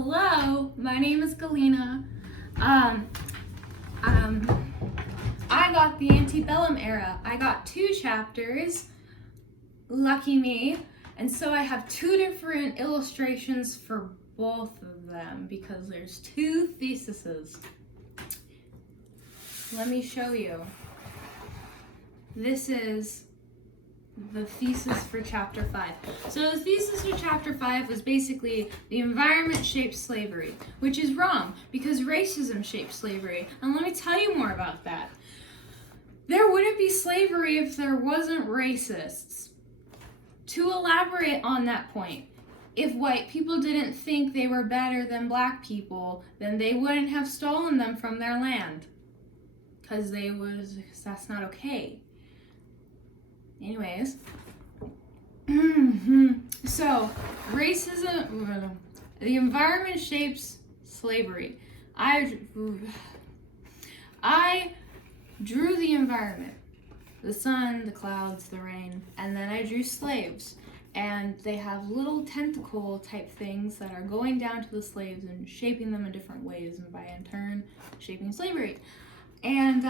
Hello, my name is Galena. Um, I got the Antebellum Era. I got 2 chapters, lucky me, and so I have 2 different illustrations for both of them because there's 2 theses. Let me show you. This is the thesis for chapter 5. So the thesis for chapter 5 was basically the environment shaped slavery, which is wrong because racism shaped slavery. And let me tell you more about that. There wouldn't be slavery if there wasn't racists. To elaborate on that point, if white people didn't think they were better than black people, then they wouldn't have stolen them from their land. Because that's not okay. Anyways, so racism, the environment shapes slavery. I drew the environment, the sun, the clouds, the rain, and then I drew slaves. And they have little tentacle type things that are going down to the slaves and shaping them in different ways, and by in turn, shaping slavery. And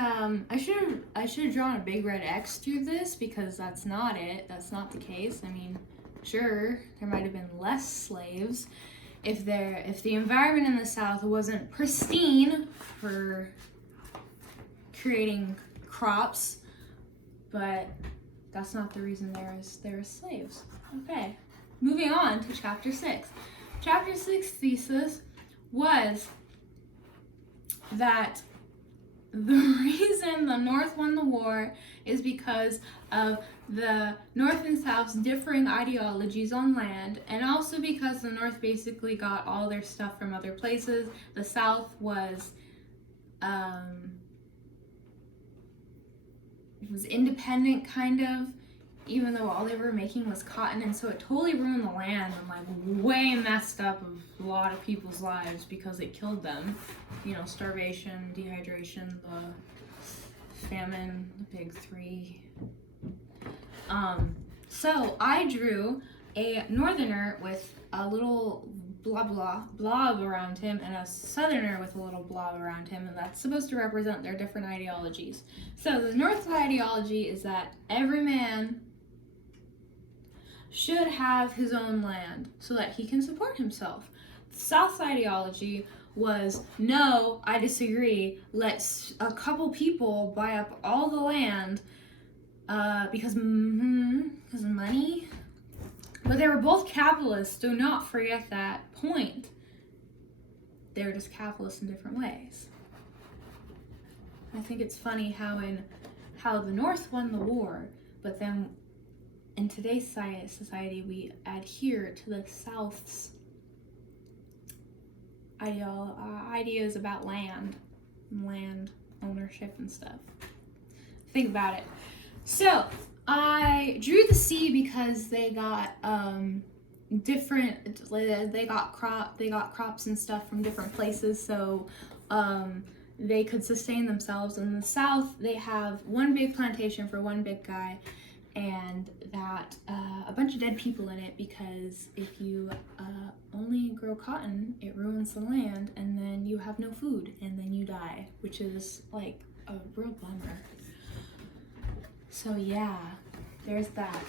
I should have drawn a big red X through this because that's not it. That's not the case. I mean, sure, there might have been less slaves if the environment in the South wasn't pristine for creating crops, but that's not the reason there are slaves. Okay, moving on to chapter 6. Chapter 6 thesis was that the reason the North won the war is because of the North and South's differing ideologies on land, and also because the North basically got all their stuff from other places. The South was independent, kind of, even though all they were making was cotton, and so it totally ruined the land and way messed up a lot of people's lives because it killed them. You know, starvation, dehydration, the famine, the big 3. So I drew a northerner with a little blob around him and a southerner with a little blob around him, and that's supposed to represent their different ideologies. So the North ideology is that every man should have his own land so that he can support himself. The South ideology was, no, I disagree. Let's a couple people buy up all the land because of money. But they were both capitalists. Do not forget that point. They were just capitalists in different ways. I think it's funny how the North won the war, but then in today's society, we adhere to the South's ideas about land ownership and stuff. Think about it. So I drew the sea because they got they got crops and stuff from different places, so they could sustain themselves. In the South, they have one big plantation for one big guy, and that a bunch of dead people in it, because if you only grow cotton, it ruins the land, and then you have no food, and then you die, which is like a real bummer. So yeah, there's that.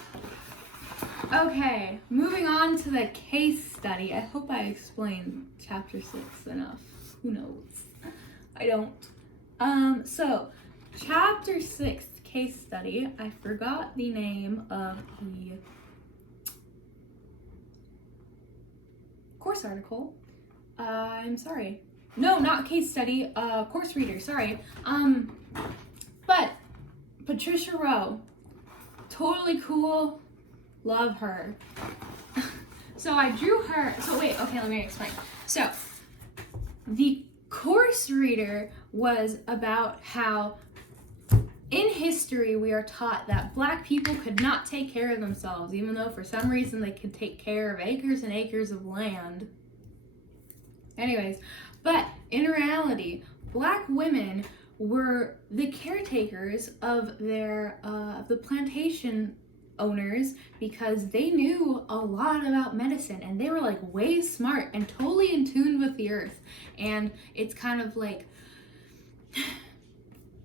Okay, moving on to the case study. I hope I explained chapter 6 enough. Who knows? I don't. So chapter 6 case study, I forgot the name of the course article. I'm sorry. No, not case study, course reader, sorry. But Patricia Rowe, totally cool, love her. So I drew her, let me explain. So the course reader was about how in history, we are taught that black people could not take care of themselves, even though for some reason they could take care of acres and acres of land. Anyways, but in reality, black women were the caretakers of the plantation owners because they knew a lot about medicine and they were like way smart and totally in tune with the earth. And it's kind of like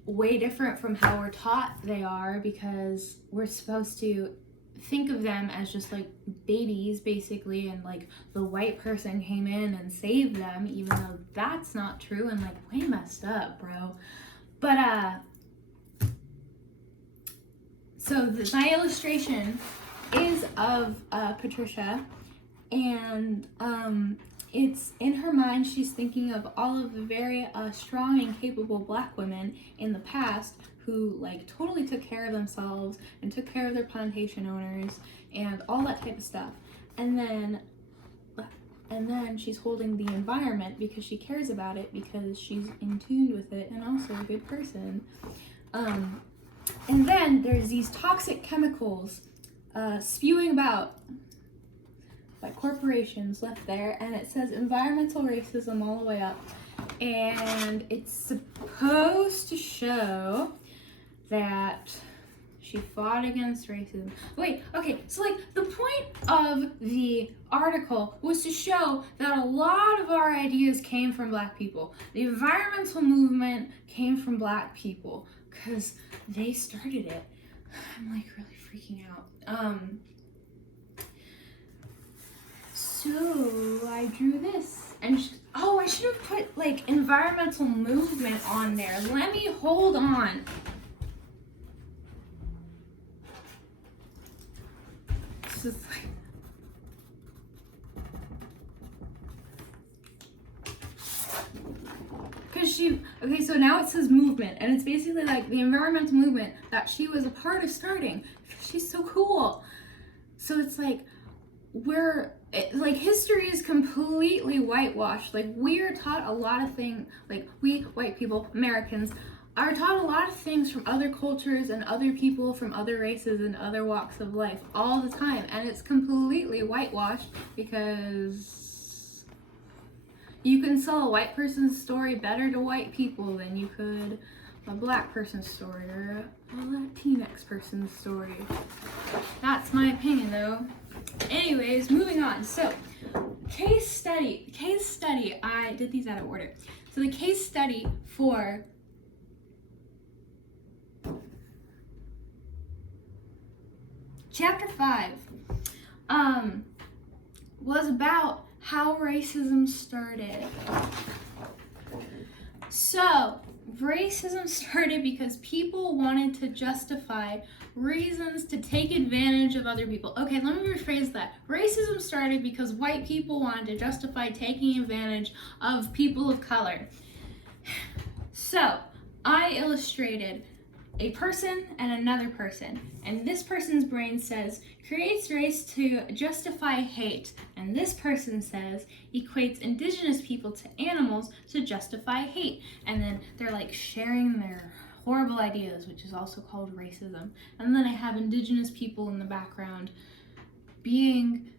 way different from how we're taught they are, because we're supposed to think of them as just like babies basically, and like the white person came in and saved them, even though that's not true and like way messed up, bro. But so my illustration is of Patricia, and it's in her mind, she's thinking of all of the very strong and capable Black women in the past who like totally took care of themselves and took care of their plantation owners and all that type of stuff. And then she's holding the environment because she cares about it, because she's in tune with it and also a good person. And then there's these toxic chemicals spewing about by corporations left there, and it says environmental racism all the way up. And it's supposed to show that she fought against racism. Wait, okay, so like the point of the article was to show that a lot of our ideas came from Black people. The environmental movement came from Black people because they started it. I'm like really freaking out. So I drew this, and I should have put like environmental movement on there. Let me hold on. This is like, okay, so now it says movement, and it's basically like the environmental movement that she was a part of starting. She's so cool. So it's like, history is completely whitewashed. Like, we are taught a lot of things, like we white people, Americans, are taught a lot of things from other cultures and other people from other races and other walks of life all the time, and it's completely whitewashed because you can sell a white person's story better to white people than you could a Black person's story or a Latinx person's story. That's my opinion, though. Anyways, moving on. So, case study. I did these out of order. So the case study for chapter 5 was about how racism started. So, racism started because people wanted to justify reasons to take advantage of other people. Okay, let me rephrase that. Racism started because white people wanted to justify taking advantage of people of color. So, I illustrated a person and another person, and this person's brain says creates race to justify hate, and this person says equates indigenous people to animals to justify hate, and then they're like sharing their horrible ideas, which is also called racism. And then I have indigenous people in the background being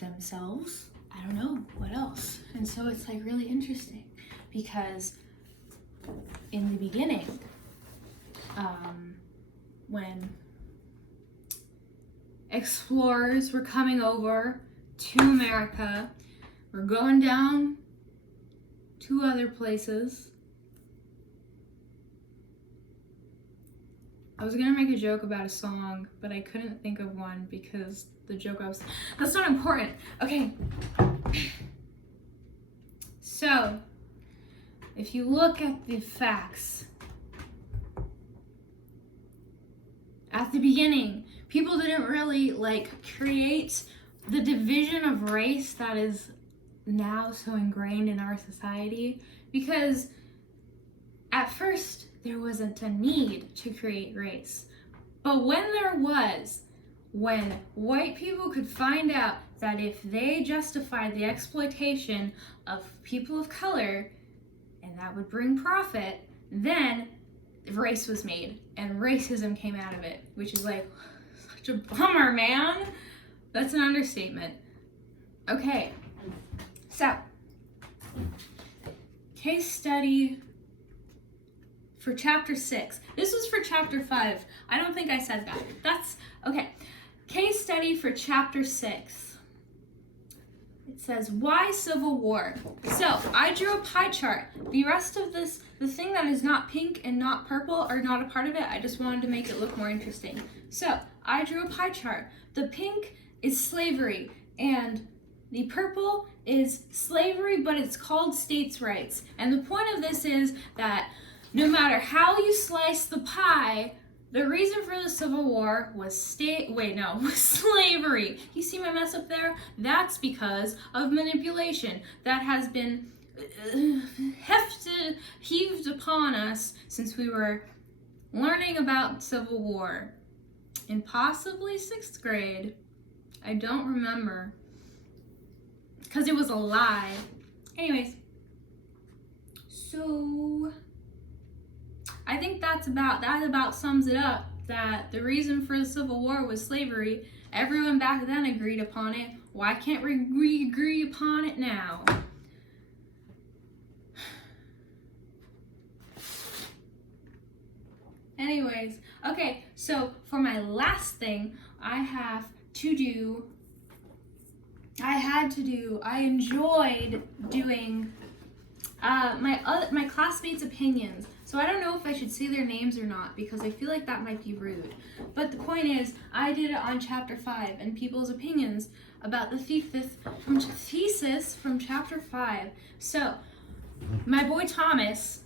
themselves. I don't know what else. And so it's like really interesting because in the beginning, when explorers were coming over to America, we're going down to other places. I was gonna make a joke about a song, but I couldn't think of one because the joke that's not important. Okay. So, if you look at the facts, at the beginning, people didn't really create the division of race that is now so ingrained in our society, because at first there wasn't a need to create race. But when there was, when white people could find out that if they justified the exploitation of people of color and that would bring profit, then race was made and racism came out of it, which is like such a bummer, man. That's an understatement. Okay, so case study for chapter 6. This was for chapter 5. I don't think I said that. That's okay. Case study for chapter 6. It says, why Civil War? So I drew a pie chart. The rest of this, the thing that is not pink and not purple are not a part of it. I just wanted to make it look more interesting. So I drew a pie chart. The pink is slavery and the purple is slavery, but it's called states' rights. And the point of this is that no matter how you slice the pie, the reason for the Civil War was slavery. You see my mess up there? That's because of manipulation that has been heaved upon us since we were learning about Civil War in possibly 6th grade. I don't remember, because it was a lie. Anyways, so I think that about sums it up, that the reason for the Civil War was slavery. Everyone back then agreed upon it. Why can't we agree upon it now? Anyways, okay, so for my last thing, I enjoyed doing my classmates' opinions. So I don't know if I should say their names or not, because I feel like that might be rude. But the point is, I did it on chapter 5 and people's opinions about the thesis from chapter 5. So my boy Thomas,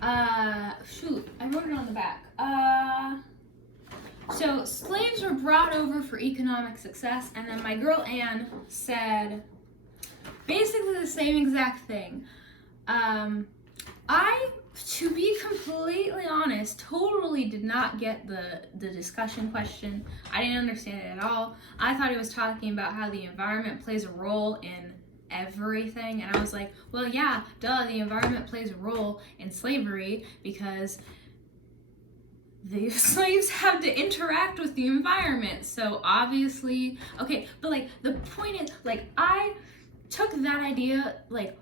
I wrote it on the back. So slaves were brought over for economic success, and then my girl Anne said basically the same exact thing. To be completely honest, totally did not get the discussion question. I didn't understand it at all. I thought he was talking about how the environment plays a role in everything, and I was like, well, yeah, duh, the environment plays a role in slavery because the slaves have to interact with the environment. So obviously, okay, but like the point is, like, I took that idea, like,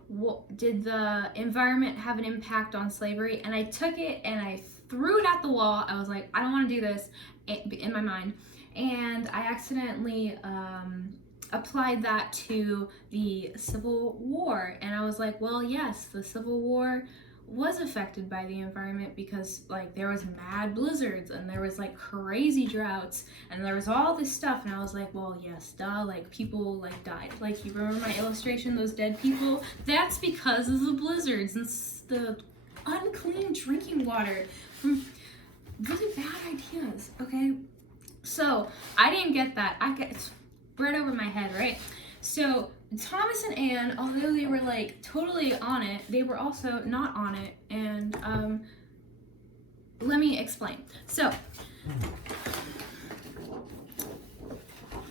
did the environment have an impact on slavery? And I took it and I threw it at the wall. I was like, I don't want to do this in my mind. And I accidentally applied that to the Civil War. And I was like, well, yes, the Civil War was affected by the environment because, like, there was mad blizzards and there was like crazy droughts and there was all this stuff, and I was like, well, yes, duh, like people like died. Like, you remember my illustration, those dead people? That's because of the blizzards and the unclean drinking water from really bad ideas. Okay, so I didn't get that. It's right over my head, right? So Thomas and Anne, although they were like totally on it, they were also not on it. And let me explain. So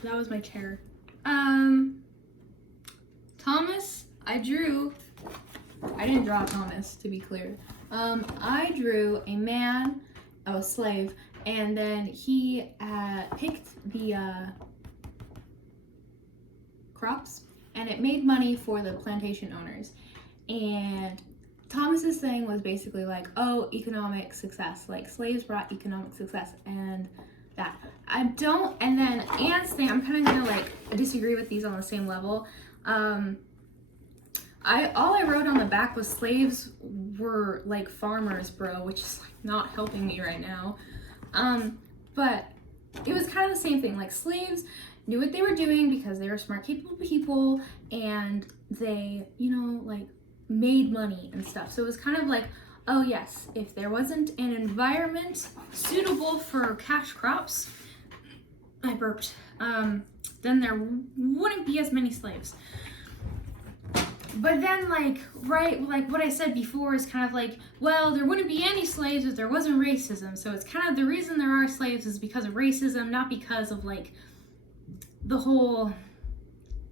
that was my chair. Thomas, I didn't draw Thomas, to be clear. I drew a man, a slave, and then he picked the crops, and it made money for the plantation owners. And Thomas's thing was basically like, oh, economic success, like slaves brought economic success, and that. And then Anne's thing, I'm kind of gonna like disagree with these on the same level. All I wrote on the back was slaves were like farmers, bro, which is like not helping me right now. But it was kind of the same thing, like slaves knew what they were doing because they were smart, capable people, and they, like made money and stuff. So it was kind of like, oh yes, if there wasn't an environment suitable for cash crops, I burped, then there wouldn't be as many slaves. But then, like what I said before is kind of like, well, there wouldn't be any slaves if there wasn't racism. So it's kind of the reason there are slaves is because of racism, not because of like the whole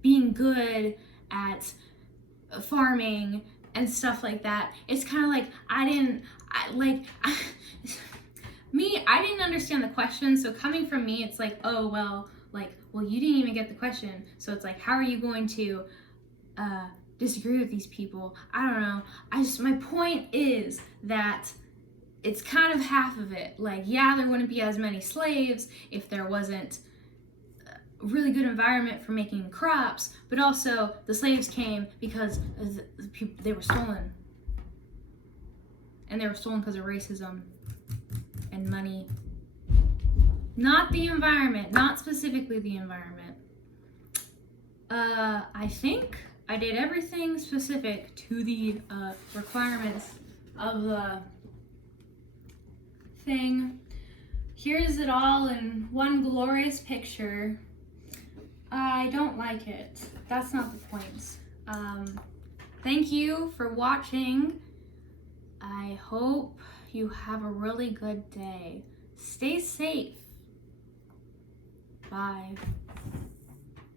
being good at farming and stuff like that. It's kind of like I didn't understand the question. So coming from me, it's like, oh, well, you didn't even get the question. So it's like, how are you going to disagree with these people? I don't know. My point is that it's kind of half of it. Like, yeah, there wouldn't be as many slaves if there wasn't a really good environment for making crops, but also the slaves came because they were stolen. And they were stolen because of racism and money. Not the environment, not specifically the environment. I think I did everything specific to the requirements of the thing. Here's it all in one glorious picture. I don't like it. That's not the point. Thank you for watching. I hope you have a really good day. Stay safe. Bye.